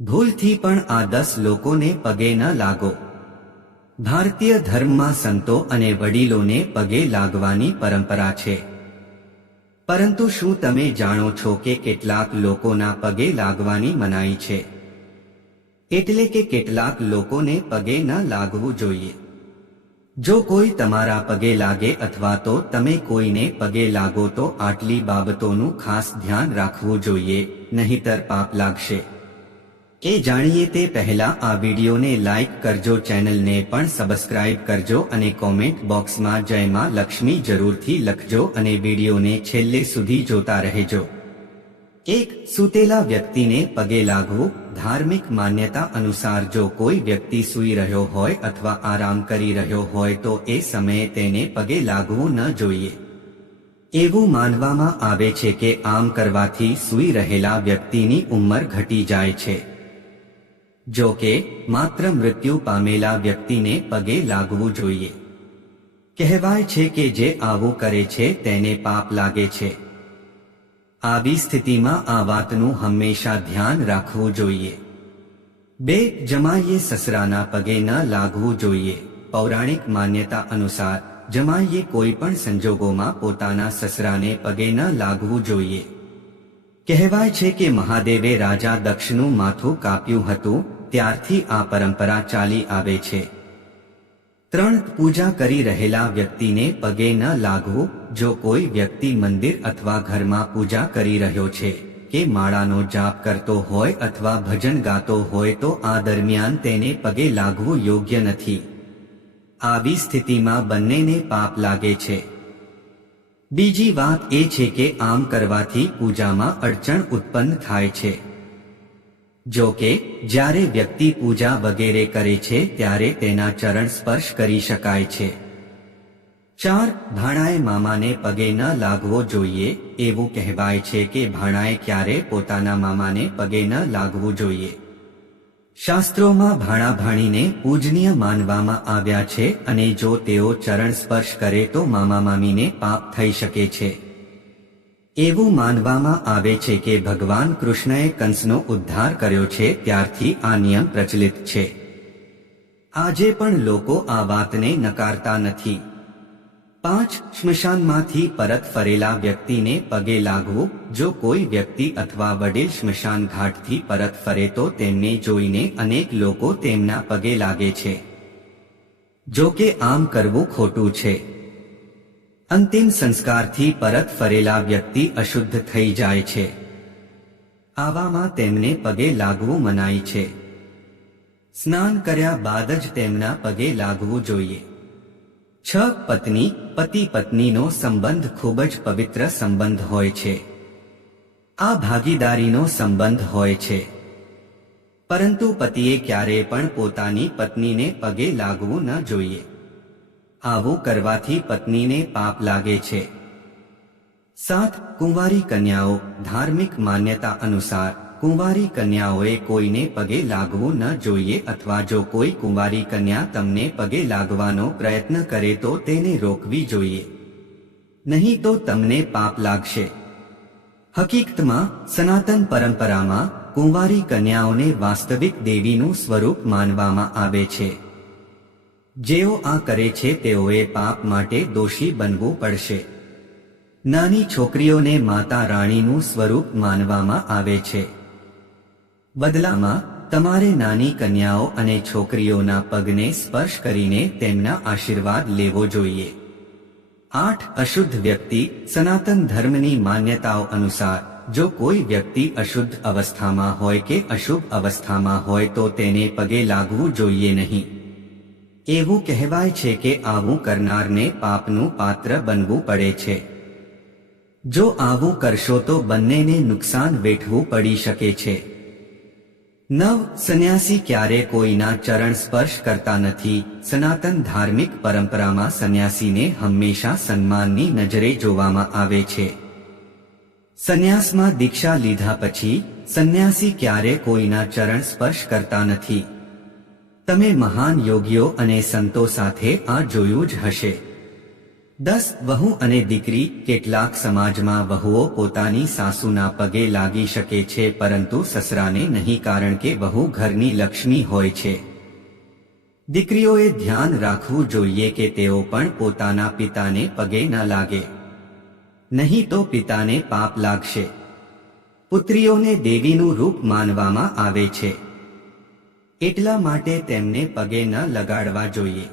ભૂલથી પણ આ 10 લોકોને પગે ન લાગો. ભારતીય ધર્મમાં સંતો અને વડીલોને પગે લાગવાની પરંપરા છે. પરંતુ શું તમે જાણો છો કે કેટલાક લોકોના પગે લાગવાની મનાઈ છે? એટલે કે કેટલાક લોકોને પગે ન લાગવું જોઈએ. જો કોઈ તમારા પગે લાગે અથવા તો તમે કોઈને પગે લાગો તો આટલી બાબતોનું ખાસ ધ્યાન રાખવું જોઈએ, નહીંતર પાપ લાગશે. એ જાણીએ તે પહેલા આ વિડીયોને લાઈક કરજો, ચેનલને પણ સબસ્ક્રાઇબ કરજો અને કોમેન્ટ બોક્સમાં જય માં લક્ષ્મી જરૂરથી લખજો અને વિડીયોને છેલ્લે સુધી જોતા રહેજો. 1. સૂતેલા વ્યક્તિને પગે લાગવું. ધાર્મિક માન્યતા અનુસાર જો કોઈ વ્યક્તિ સૂઈ રહ્યો હોય અથવા આરામ કરી રહ્યો હોય તો એ સમયે તેને પગે લાગવું ન જોઈએ. એવું માનવામાં આવે છે કે આમ કરવાથી સૂઈ રહેલા વ્યક્તિની ઉંમર ઘટી જાય છે. જો કે માત્ર મૃત્યુ પામેલા વ્યક્તિને પગે લાગવું જોઈએ. કહેવાય છે કે જે આવું કરે છે તેને પાપ લાગે છે. આવી સ્થિતિમાં આ વાતનું હંમેશા ધ્યાન રાખવું જોઈએ. 2. જમાઈએ સસરાના પગે ન લાગવું જોઈએ. પૌરાણિક માન્યતા અનુસાર જમાઈએ કોઈ પણ સંજોગોમાં પોતાના સસરાને પગે ન લાગવું જોઈએ. કહેવાય છે કે મહાદેવે રાજા દક્ષનું માથું કાપ્યું હતું, ત્યારથી આ પરંપરા ચાલી આવે છે. 3. પૂજા કરી રહેલા વ્યક્તિને પગે ન લાગવું. જો કોઈ વ્યક્તિ મંદિર અથવા ઘરમાં પૂજા કરી રહ્યો છે કે માળાનો જાપ કરતો હોય અથવા ભજન ગાતો હોય તો આ દરમિયાન તેને પગે લાગવું યોગ્ય નથી. આવી સ્થિતિમાં બંનેને પાપ લાગે છે. બીજી વાત એ છે કે આમ કરવાથી પૂજામાં અડચણ ઉત્પન્ન થાય છે. જો કે જ્યારે વ્યક્તિ પૂજા વગેરે કરે છે ત્યારે તેના ચરણ સ્પર્શ કરી શકાય છે. 4. ભાણાએ મામાને પગે ન લાગવો જોઈએ. એવું કહેવાય છે કે ભાણાએ ક્યારે પોતાના મામાને પગે ન લાગવું જોઈએ. શાસ્ત્રોમાં ભાણા ભાણીને પૂજનીય માનવામાં આવ્યા છે અને જો તેઓ ચરણ સ્પર્શ કરે તો મામા મામીને પાપ થઈ શકે છે. એવું માનવામાં આવે છે કે ભગવાન કૃષ્ણએ કંસનો ઉદ્ધાર કર્યો છે ત્યારથી આ નિયમ પ્રચલિત છે. આજે પણ લોકો આ વાતને નકારતા નથી. 5. સ્મશાનમાંથી પરત ફરેલા વ્યક્તિને પગે લાગવું. જો કોઈ વ્યક્તિ અથવા વડીલ સ્મશાન ઘાટથી પરત ફરે તો તેમને જોઈને અનેક લોકો તેમના પગે લાગે છે. જો કે આમ કરવું ખોટું છે. અંતિમ સંસ્કારથી પરત ફરેલા વ્યક્તિ અશુદ્ધ થઈ જાય છે. આવામાં તેમને પગે લાગવું મનાઈ છે. સ્નાન કર્યા બાદ જ તેમના પગે લાગવું જોઈએ. 6. પત્ની પતિ પત્નીનો સંબંધ ખૂબ જ પવિત્ર સંબંધ હોય છે. આ ભાગીદારીનો સંબંધ હોય છે. પરંતુ પતિએ ક્યારેય પણ પોતાની પત્નીને પગે લાગવું ન જોઈએ. આવું કરવાથી પત્નીને પાપ લાગે છે. 7. કુંવારી કન્યાઓ. ધાર્મિક માન્યતા અનુસાર કુંવારી કન્યાઓએ કોઈને પગે લાગવું ન જોઈએ અથવા જો કોઈ કુંવારી કન્યા તમને પગે લાગવાનો પ્રયત્ન કરે તો તેને રોકવી જોઈએ. નહીં તો તમને પાપ લાગશે. હકીકતમાં સનાતન પરંપરામાં કુંવારી કન્યાઓને વાસ્તવિક દેવીનું સ્વરૂપ માનવામાં આવે છે. જેઓ આ કરે છે તેઓએ પાપ માટે દોષી બનવું પડશે. નાની છોકરીઓને માતા રાણીનું સ્વરૂપ માનવામાં આવે છે. બદલામાં તમારે નાની કન્યાઓ અને છોકરીઓના પગને સ્પર્શ કરીને તેમના આશીર્વાદ લેવો જોઈએ. 8. અશુદ્ધ વ્યક્તિ. સનાતન ધર્મની માન્યતાઓ અનુસાર જો કોઈ વ્યક્તિ અશુદ્ધ અવસ્થામાં હોય કે અશુભ અવસ્થામાં હોય તો તેને પગે લાગવું જોઈએ નહીં. એવું કહેવાય છે કે આવું કરનારને પાપનું પાત્ર બનવું પડે છે. જો આવું કરશો તો બંનેને નુકસાન વેઠવું પડી શકે છે. 9. સંન્યાસી ક્યારે કોઈના ચરણ સ્પર્શ કરતા નથી. સનાતન ધાર્મિક પરંપરામાં સંન્યાસીને હંમેશા સન્માનની નજરે જોવામાં આવે છે. સંન્યાસમાં દીક્ષા લીધા પછી સંન્યાસી ક્યારે કોઈના ચરણ સ્પર્શ કરતા નથી. તમે મહાન યોગીઓ અને સંતો સાથે આ જોયું જ હશે. 10 વહુ અને દીકરી. કેટલાક સમાજમાં વહુઓ પોતાની સાસુના પગે લાગી શકે છે પરંતુ સસરાને નહીં, કારણ કે વહુ ઘરની લક્ષ્મી હોય છે. દીકરીઓએ ધ્યાન રાખવું જોઈએ કે તેઓ પણ પોતાના પિતાને પગે ન લાગે, નહીં તો પિતાને પાપ લાગશે. પુત્રીઓને દેવીનું રૂપ માનવામાં આવે છે, એટલા માટે તેમને પગે ન લગાડવા જોઈએ.